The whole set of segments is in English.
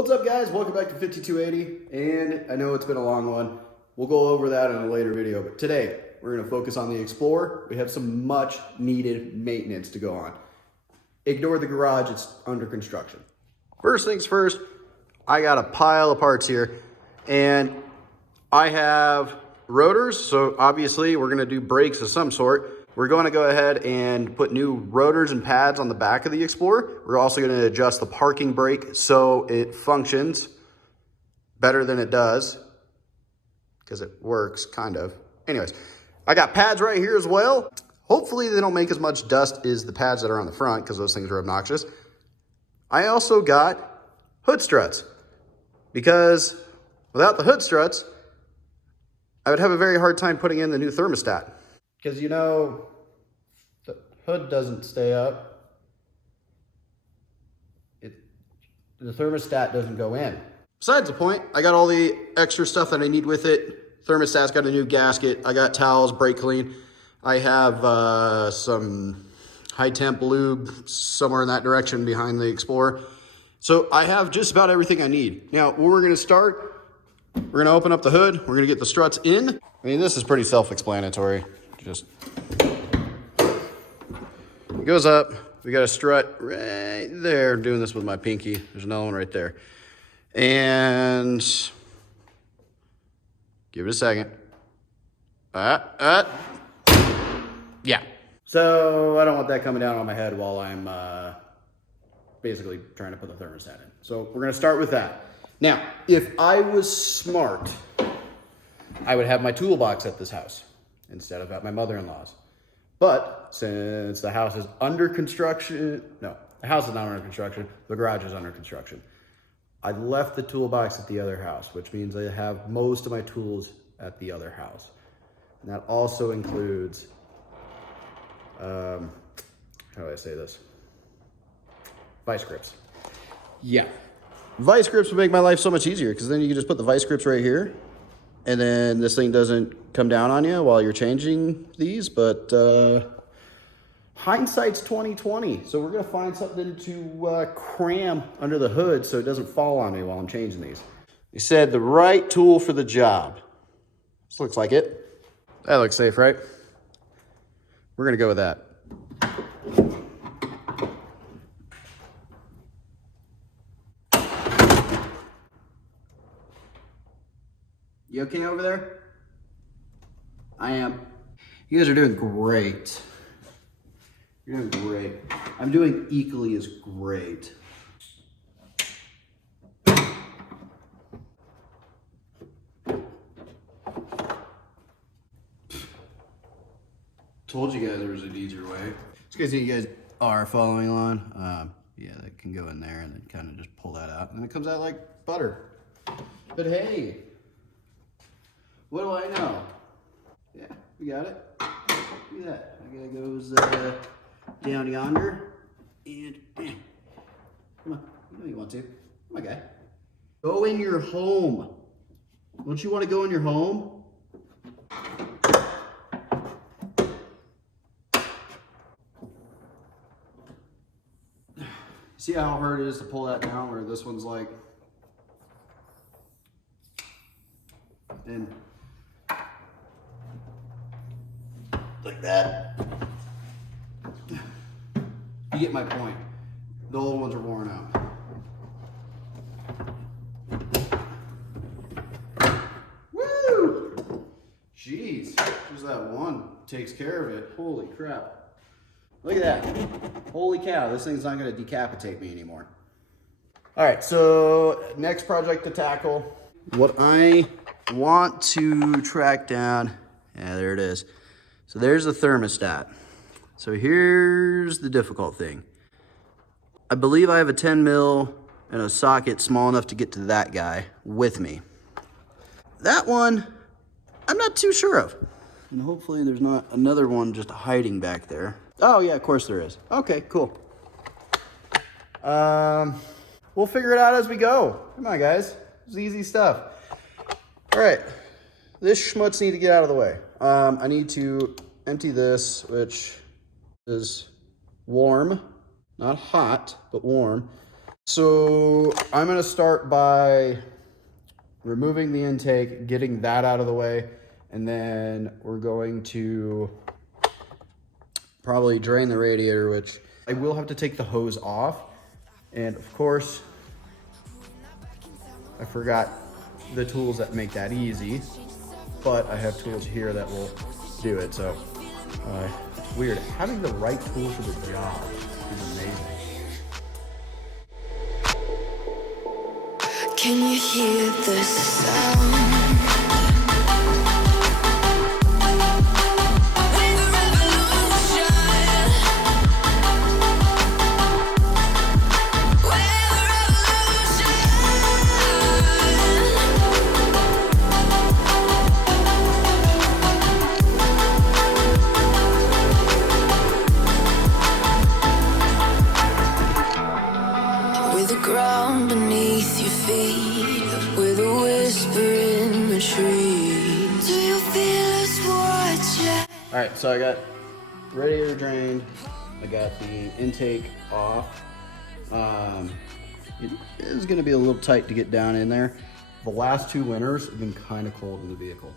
What's up, guys? Welcome back to 5280, and I know it's been a long one. We'll go over that in a later video, but today we're going to focus on the Explorer. We have some much needed maintenance to go on. Ignore the garage, it's under construction. First things first, I got a pile of parts here, and I have rotors, so obviously we're going to do brakes of some sort. We're going to go ahead and put new rotors and pads on the back of the Explorer. We're also going to adjust the parking brake so it functions better than it does, because it works, kind of. Anyways, I got pads right here as well. Hopefully they don't make as much dust as the pads that are on the front, because those things are obnoxious. I also got hood struts, because without the hood struts, I would have a very hard time putting in the new thermostat. Because, you know, the hood doesn't stay up. The thermostat doesn't go in. Besides the point, I got all the extra stuff that I need with it. Thermostat's got a new gasket. I got towels, brake clean. I have some high temp lube somewhere in that direction behind the Explorer. So I have just about everything I need. Now, where we're gonna start, we're gonna open up the hood. We're gonna get the struts in. I mean, this is pretty self-explanatory. Just it goes up. We got a strut right there. I'm doing this with my pinky. There's another one right there. And give it a second. Yeah. So I don't want that coming down on my head while I'm basically trying to put the thermostat in. So we're gonna start with that. Now, if I was smart, I would have my toolbox at this house instead of at my mother-in-law's. But since the house is under construction, no, the house is not under construction, the garage is under construction. I left the toolbox at the other house, which means I have most of my tools at the other house. And that also includes, how do I say this? Vice grips. Yeah. Vice grips would make my life so much easier, because then you can just put the vice grips right here, and then this thing doesn't come down on you while you're changing these. But hindsight's 20/20, so we're gonna find something to cram under the hood so it doesn't fall on me while I'm changing these. They said the right tool for the job. This looks like it. That looks safe, right? We're gonna go with that. You okay over there? I am. You guys are doing great. You're doing great. I'm doing equally as great. Told you guys there was an easier way. Just in case you guys are following along. Yeah, that can go in there and then kind of just pull that out. And it comes out like butter. But hey, what do I know? Yeah, we got it. Look at that. I gotta goes down yonder. And come on, you know you want to. Come on, guy. Go in your home. Don't you want to go in your home? See how hard it is to pull that down, where this one's like, and like that. You get my point. The old ones are worn out. Woo! Jeez, just that one takes care of it. Holy crap. Look at that. Holy cow, this thing's not gonna decapitate me anymore. All right, so next project to tackle. What I want to track down, yeah, there it is. So there's the thermostat. So here's the difficult thing. I believe I have a 10 mil and a socket small enough to get to that guy with me. That one, I'm not too sure of. And hopefully there's not another one just hiding back there. Oh yeah, of course there is. Okay, cool. We'll figure it out as we go. Come on, guys. It's easy stuff. All right, this schmutz need to get out of the way. I need to empty this, which is warm, not hot, but warm. So I'm gonna start by removing the intake, getting that out of the way, and then we're going to probably drain the radiator, which I will have to take the hose off. And of course, I forgot the tools that make that easy, but I have tools here that will do it. So it's weird. Having the right tool for the job is amazing. Can you hear the sound? Ground beneath your feet, with a whisper in the trees. Do you feel us watching? All right, so I got radiator drained. I got the intake off. It is gonna be a little tight to get down in there. The last 2 winters have been kind of cold in the vehicle.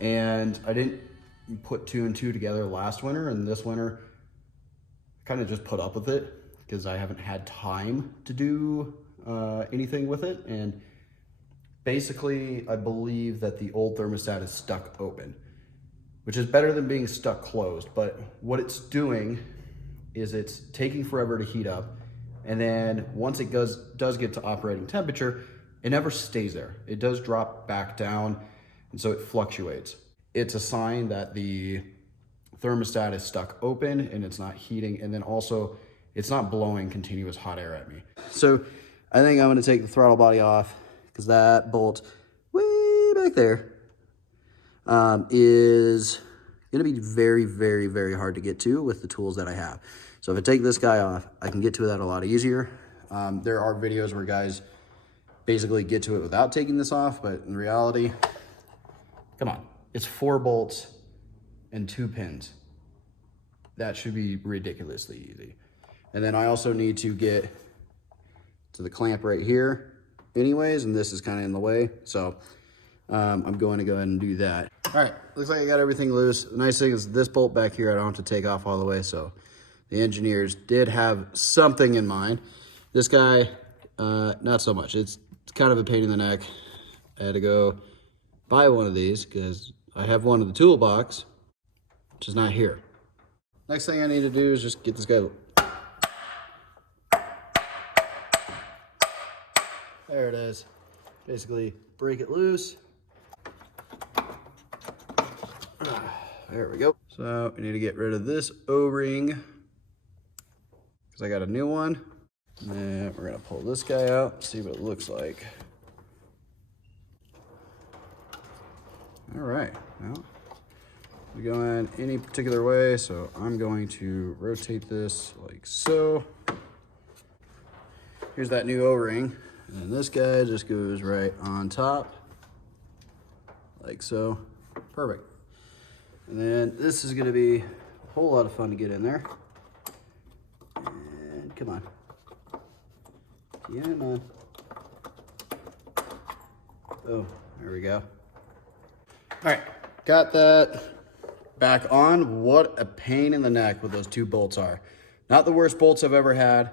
And I didn't put 2 and 2 together last winter, and this winter I kind of just put up with it because I haven't had time to do anything with it. And basically, I believe that the old thermostat is stuck open, which is better than being stuck closed. But what it's doing is it's taking forever to heat up. And then once it does get to operating temperature, it never stays there. It does drop back down, and so it fluctuates. It's a sign that the thermostat is stuck open and it's not heating, and then also it's not blowing continuous hot air at me. So I think I'm gonna take the throttle body off because that bolt way back there is gonna be very, very, very hard to get to with the tools that I have. So if I take this guy off, I can get to that a lot easier. There are videos where guys basically get to it without taking this off, but in reality, come on, it's 4 bolts and 2 pins. That should be ridiculously easy. And then I also need to get to the clamp right here anyways, and this is kind of in the way. So I'm going to go ahead and do that. All right, looks like I got everything loose. The nice thing is this bolt back here, I don't have to take off all the way. So the engineers did have something in mind. This guy, not so much. It's kind of a pain in the neck. I had to go buy one of these because I have one in the toolbox, which is not here. Next thing I need to do is just get this guy. There it is. Basically, break it loose. There we go. So we need to get rid of this O-ring because I got a new one. And then we're gonna pull this guy out, see what it looks like. All right, well, we go in any particular way, so I'm going to rotate this like so. Here's that new O-ring. And this guy just goes right on top, like so. Perfect. And then this is gonna be a whole lot of fun to get in there. And come on. Come on. Oh, there we go. All right, got that back on. What a pain in the neck what those 2 bolts are. Not the worst bolts I've ever had.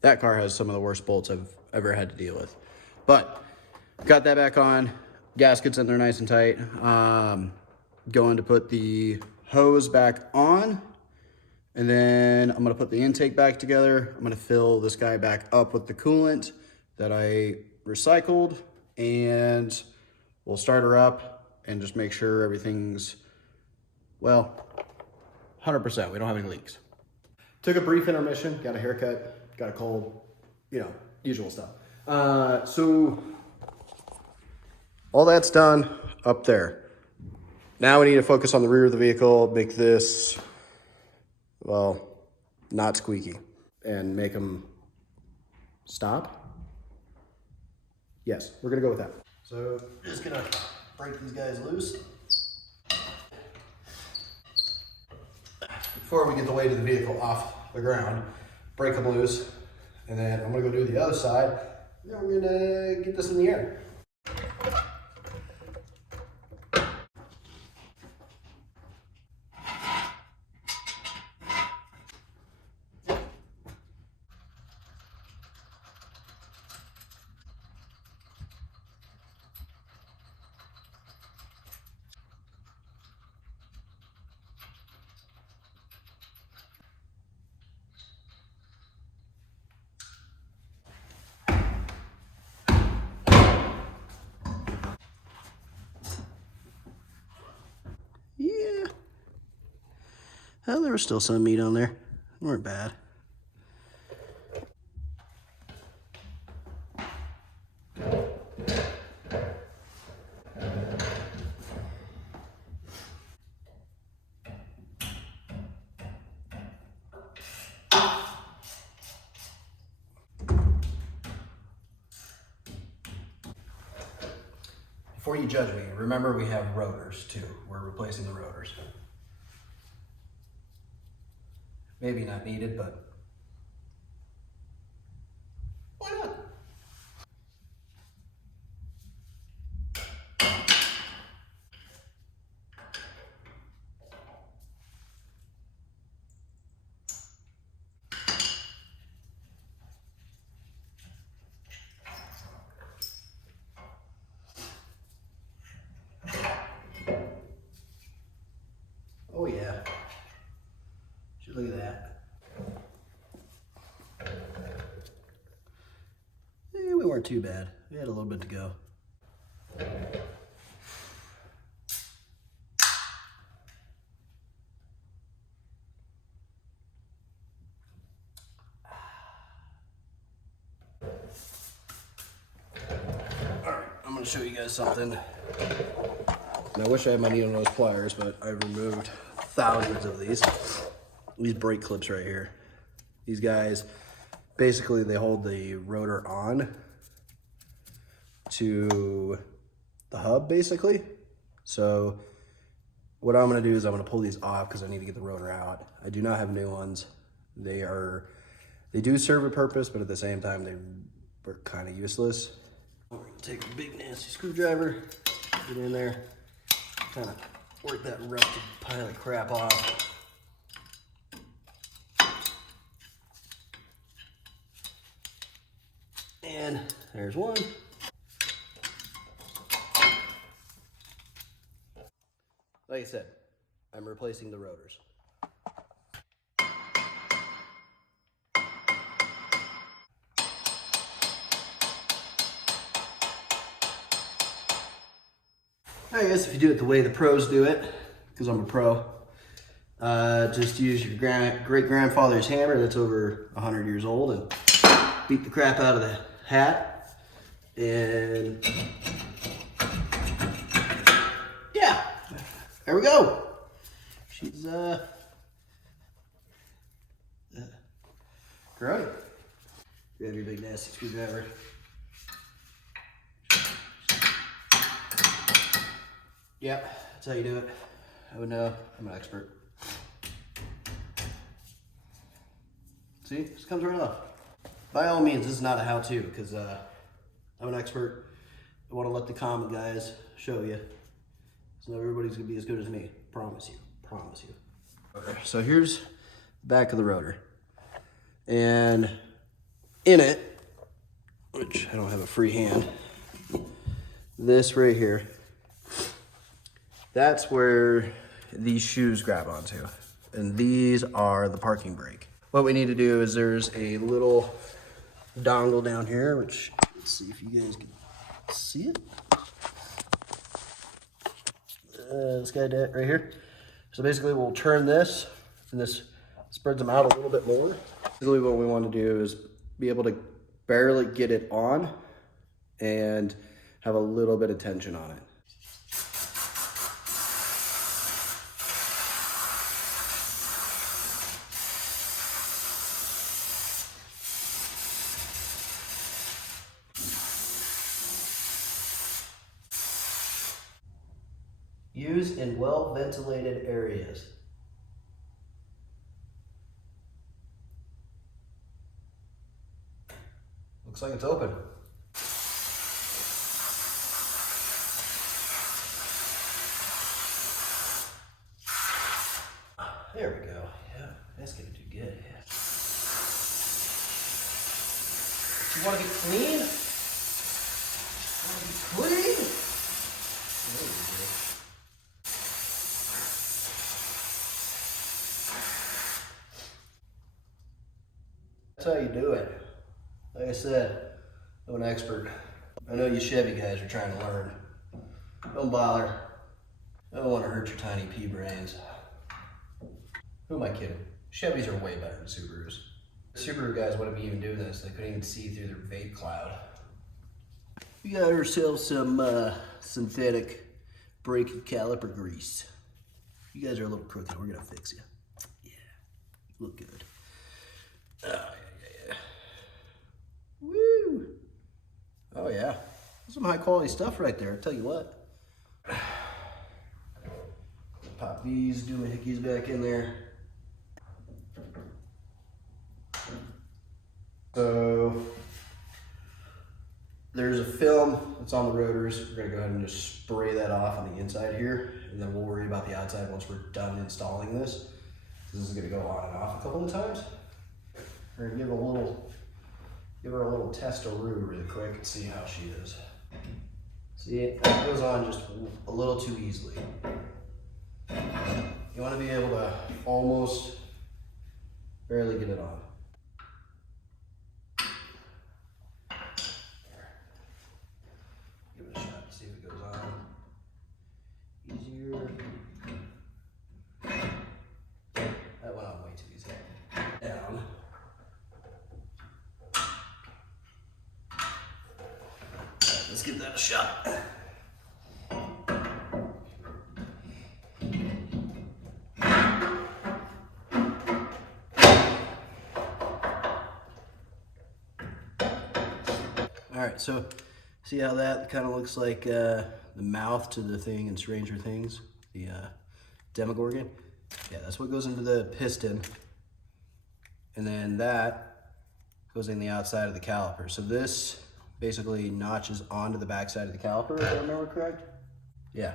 That car has some of the worst bolts I've ever had to deal with. But got that back on. Gaskets in there nice and tight. Going to put the hose back on. And then I'm gonna put the intake back together. I'm gonna fill this guy back up with the coolant that I recycled. And we'll start her up and just make sure everything's, well, 100%. We don't have any leaks. Took a brief intermission, got a haircut. Got a cold, you know, usual stuff. So all that's done up there. Now we need to focus on the rear of the vehicle, make this, well, not squeaky, and make them stop. Yes, we're gonna go with that. So just gonna break these guys loose. Before we get the weight of the vehicle off the ground, break them loose. And then I'm gonna go do the other side. And then we're gonna get this in the air. Yeah. Oh, there was still some meat on there. They weren't bad. Before you judge me, remember we have rotors too. We're replacing the rotors. Maybe not needed, but why not? Oh yeah. Look at that. We weren't too bad. We had a little bit to go. Alright, I'm gonna show you guys something. And I wish I had my needle nose pliers, but I removed thousands of these. These brake clips right here. These guys, basically they hold the rotor on to the hub, basically. So what I'm gonna do is I'm gonna pull these off because I need to get the rotor out. I do not have new ones. They do serve a purpose, but at the same time, they were kind of useless. We're gonna take a big nasty screwdriver, get in there, kind of work that rusted pile of crap off. And there's one. Like I said, I'm replacing the rotors. I guess if you do it the way the pros do it, because I'm a pro, just use your great-grandfather's hammer that's over 100 years old and beat the crap out of the hat. And yeah, there we go. She's great. Grab your big nasty screwdriver. Yep, that's how you do it. I would know. I'm an expert. See, it just comes right off. By all means, this is not a how-to because I'm an expert. I want to let the common guys show you. So not everybody's gonna be as good as me. Promise you. Promise you. Okay, so here's the back of the rotor, and in it, which I don't have a free hand, this right here. That's where these shoes grab onto. And these are the parking brake. What we need to do is there's a little dongle down here, which, let's see if you guys can see it. This guy right here. So basically we'll turn this, and this spreads them out a little bit more. Basically what we want to do is be able to barely get it on and have a little bit of tension on it. Use in well-ventilated areas. Looks like it's open. There we go. Yeah, that's gonna do good. Yeah. You want to be clean? Want to be clean? There we go. That's how you do it. Like I said, I'm an expert. I know you Chevy guys are trying to learn. Don't bother. I don't want to hurt your tiny pea brains. Who am I kidding? Chevys are way better than Subarus. Subaru guys wouldn't be even doing this. They couldn't even see through their vape cloud. We got ourselves some synthetic brake caliper grease. You guys are a little crooked. We're gonna fix you. Yeah, you look good. Yeah. Woo! Oh yeah, some high quality stuff right there. I'll tell you what. Pop these doohickeys back in there. So there's a film that's on the rotors. We're gonna go ahead and just spray that off on the inside here, and then we'll worry about the outside once we're done installing this. This is gonna go on and off a couple of times. We're gonna give her a little test-a-roo really quick and see how she is. See, it goes on just a little too easily. You want to be able to almost barely get it on. Give it a shot to see if it goes on. Easier. That went on way too easy. Down. Right, let's give that a shot. All right, so see how that kind of looks like the mouth to the thing in Stranger Things, the Demogorgon? Yeah, that's what goes into the piston. And then that goes in the outside of the caliper. So this basically notches onto the backside of the caliper, if I remember correct. Yeah,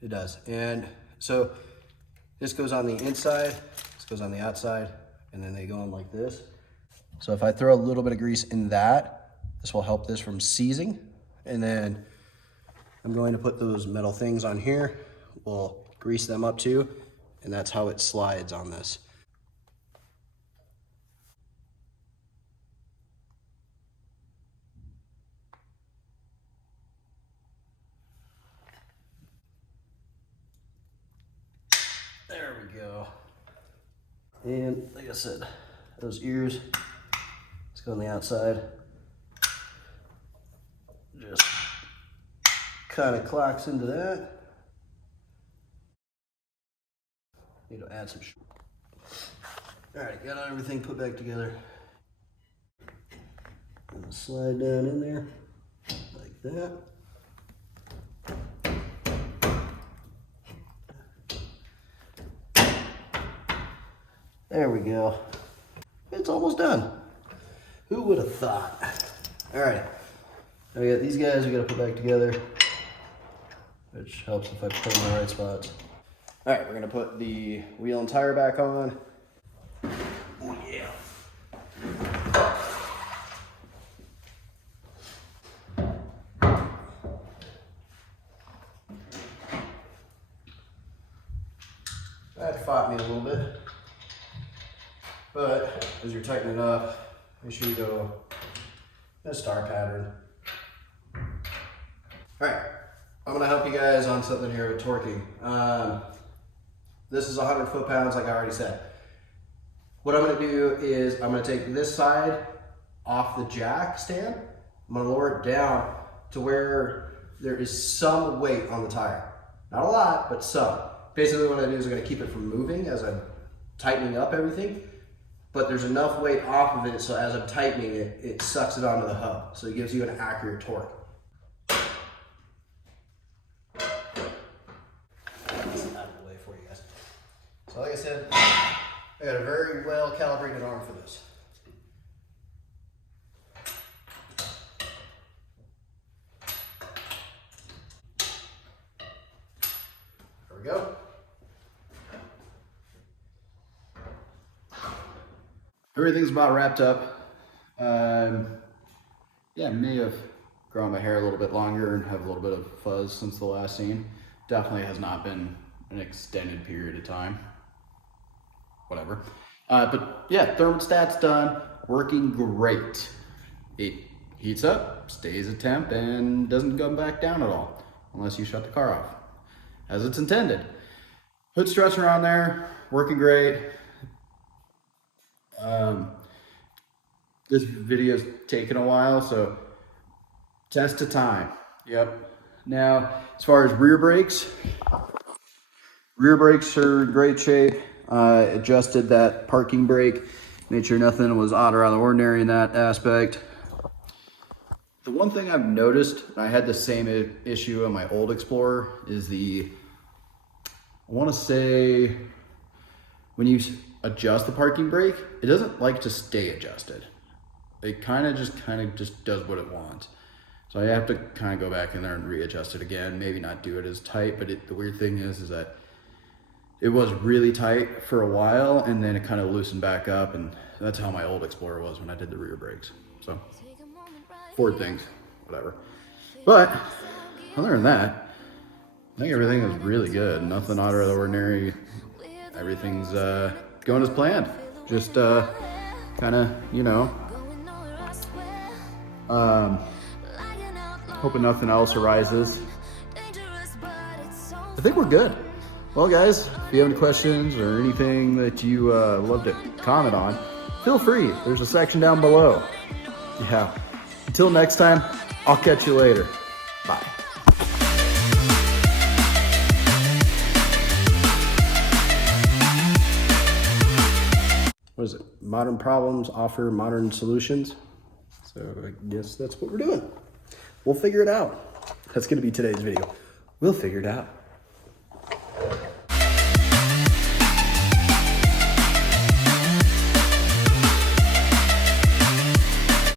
it does. And so this goes on the inside, this goes on the outside, and then they go on like this. So if I throw a little bit of grease in that, this will help this from seizing. And then I'm going to put those metal things on here. We'll grease them up too, and that's how it slides on this. There we go. And like I said, those ears, let's go on the outside. Just kind of clocks into that. Need to add some. All right, got everything put back together. And slide down in there like that. There we go. It's almost done. Who would have thought? All right. Now we got these guys we got to put back together, which helps if I put them in the right spots. All right, we're gonna put the wheel and tire back on. Oh yeah. That fought me a little bit, but as you're tightening it up, make sure you go in a star pattern. All right, I'm gonna help you guys on something here with torquing. This is 100 foot-pounds, like I already said. What I'm gonna do is I'm gonna take this side off the jack stand. I'm gonna lower it down to where there is some weight on the tire. Not a lot, but some. Basically what I do is I'm gonna keep it from moving as I'm tightening up everything, but there's enough weight off of it so as I'm tightening it, it sucks it onto the hub. So it gives you an accurate torque. So like I said, I got a very well calibrated arm for this. we go. Everything's about wrapped up. Yeah, may have grown my hair a little bit longer and have a little bit of fuzz since the last scene. Definitely has not been an extended period of time. Whatever. But yeah, thermostat's done, working great. It heats up, stays at temp, and doesn't come back down at all, unless you shut the car off, as it's intended. Hood struts are on there, working great. This video's taken a while, so test of time. Yep. Now, as far as rear brakes are in great shape. Adjusted that parking brake, made sure nothing was odd or out of the ordinary in that aspect. The one thing I've noticed, and I had the same issue on my old Explorer, is I want to say, when you adjust the parking brake, it doesn't like to stay adjusted. It kind of just does what it wants. So I have to kind of go back in there and readjust it again. Maybe not do it as tight, but the weird thing is that it was really tight for a while, and then it kind of loosened back up, and that's how my old Explorer was when I did the rear brakes. So Ford things, whatever. But other than that, I think everything is really good. Nothing out of the ordinary. Everything's going as planned. Just kind of, you know, hoping nothing else arises. I think we're good. Well, guys, if you have any questions or anything that you love to comment on, feel free. There's a section down below. Yeah. Until next time, I'll catch you later. Bye. What is it? Modern problems offer modern solutions. So I guess that's what we're doing. We'll figure it out. That's going to be today's video. We'll figure it out.